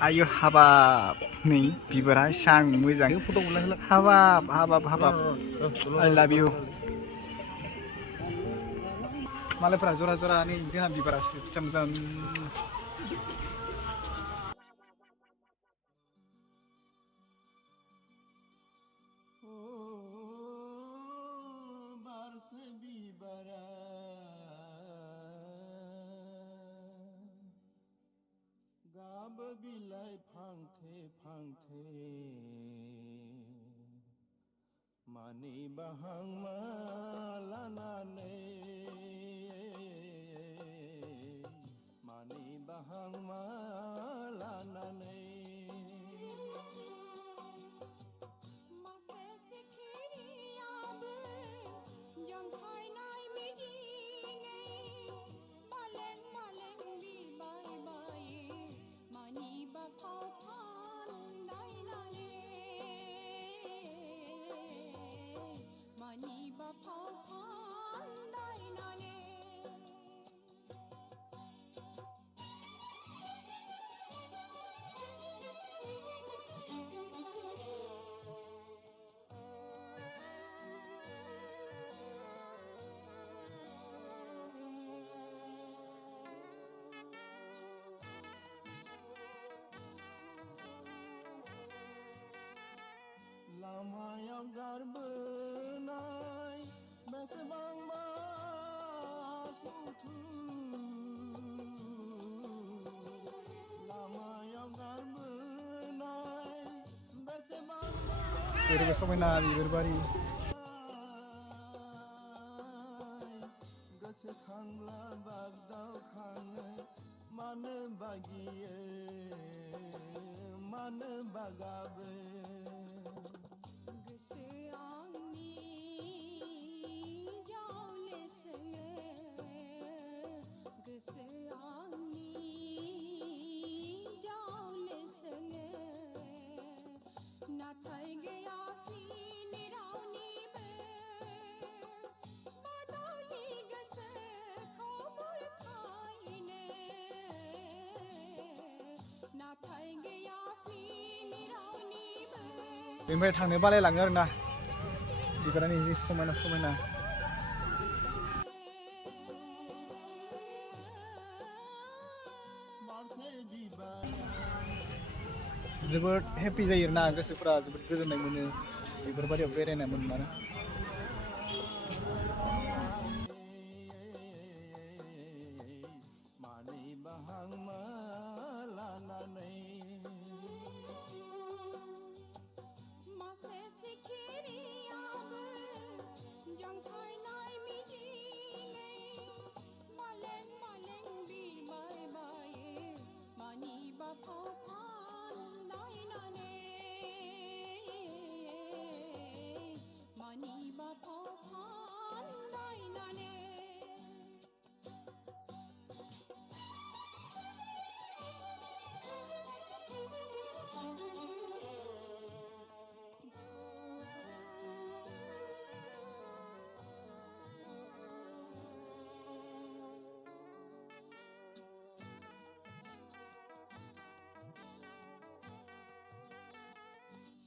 आयु हाबाब नै बिबारा एसां मोजां हाबाब हाबाब हाबाब आइ लाभ इउ मालायफोरा जरा जरा नै जोंहा बिबारासो मोजां मोजां गाब बिलाइ फांथे फांथे मानि बाहां मा लानानै मानि बाहां मा लानानै लामायाव गारबोनाय बेसेबांबा सुथुर लामायाव गारबोनाय बेसेबांबा जेरैबो समायना बिबार बारि गोसोखांब्ला बागदावखाङो मानो बागियो मानो बागाबो बेनिफ्राय थांनो बालायलाङो आरोना बिबारानि जि समायना समायना जोबोद हेपि जायो आरोना गोसोफोरा जोबोद गोजोननाय मोनो बिबार बारियाव बेरायना मोनबानो मानि बाहां मा लानानै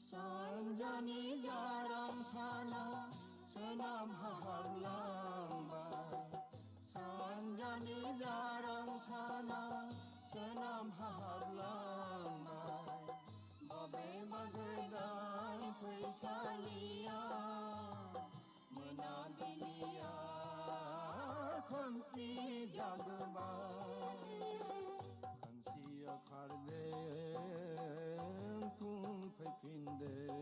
सानजानि गारां साना सोनाब हाहाबलांबाय सानजानि गारां साना सोनाब हाहाबलांबाय बबेबा गोदान फैसालिया मोनाबिलिया खोमसि जाबोबाय खोमसिया खारदों फुं फैफिनदों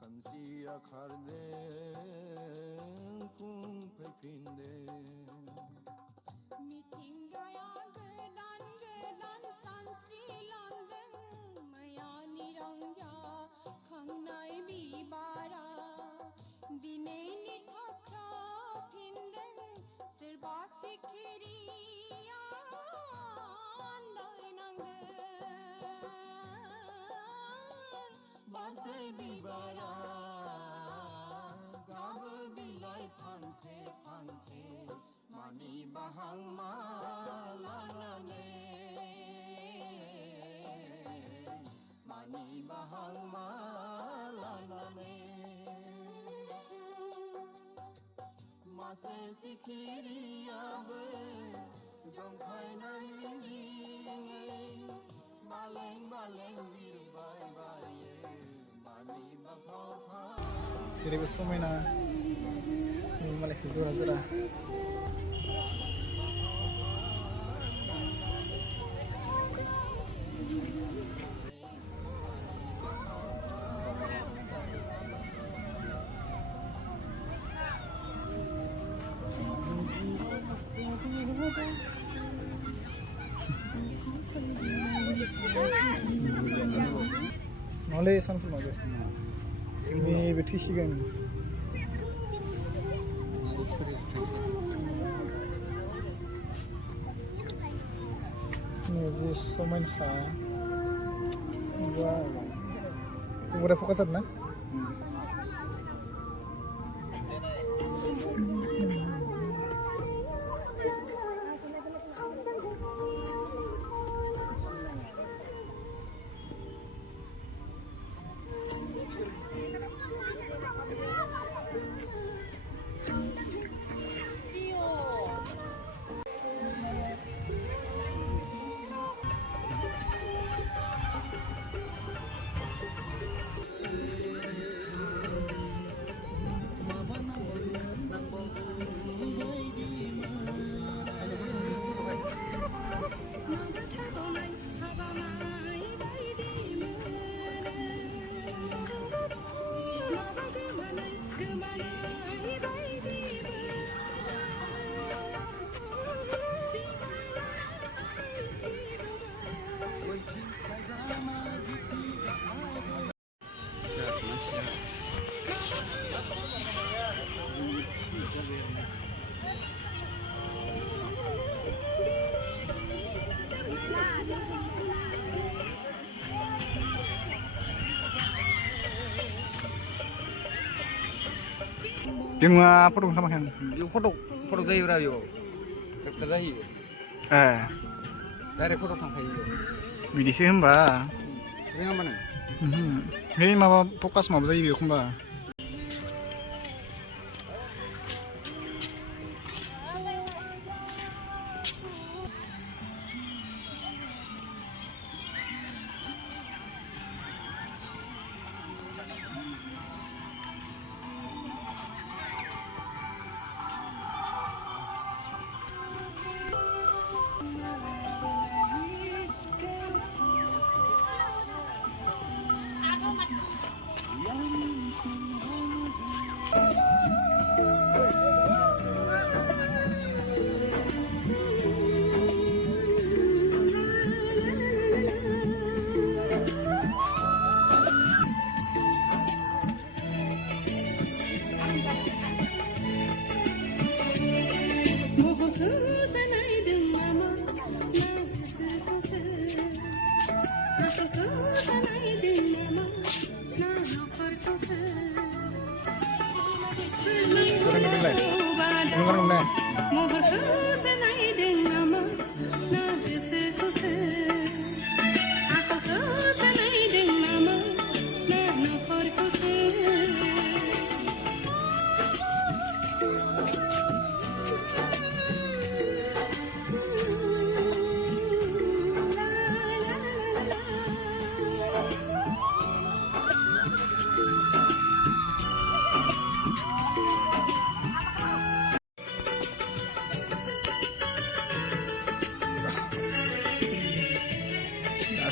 खोमसिया खारदों फुं फैफिनदों मिथिंगाया गोदान गोदान सानस्रिलांदों मैयानि रंजा खांनाय बिबारा दिनैनि थख्राफिनदों सोरबा सिखिरिया बारसे बिबारा गाबो बिलाइ फांथे फांथे मानि बाहां मा लानानै bahang malanane mase sikhiriyabe jongkhai nai jingai baleng baleng bir bai bai mani baphau pha जेरैबो समायना मालायसो जरा जरा Oleh sunflower mabe. Ini betul sih kan. Ini je somain ha. Wow. Tu boleh fokus na? Yung foto sama kan? Yung foto tayo rayo. Capture tayo. Direct foto sang tayo. Bidisi hamba. Yang mana? Hei maba fokus maba tayo hamba.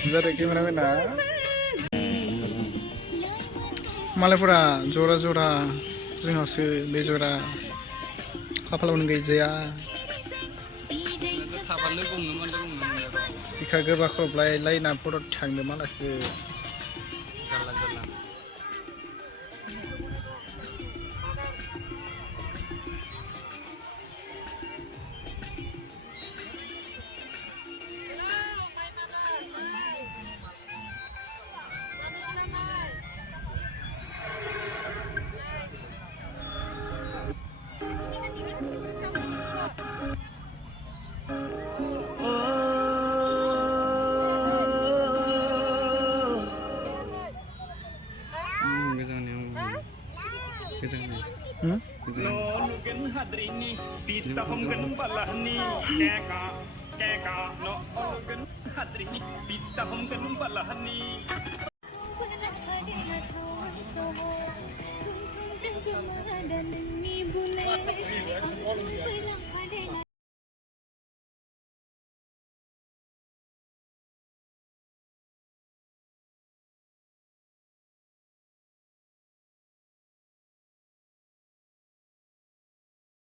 Dari kamera मालायफोरा जरा जरा जोंहासो बे जरा खाफालावनो गैजाया बिखा गोबा खरबलाय लायना फट' थांनो मालासो Hmm? No nugen hadrini pita homgen balahni keka no nugen hadrini pita homgen balahni dan demi bule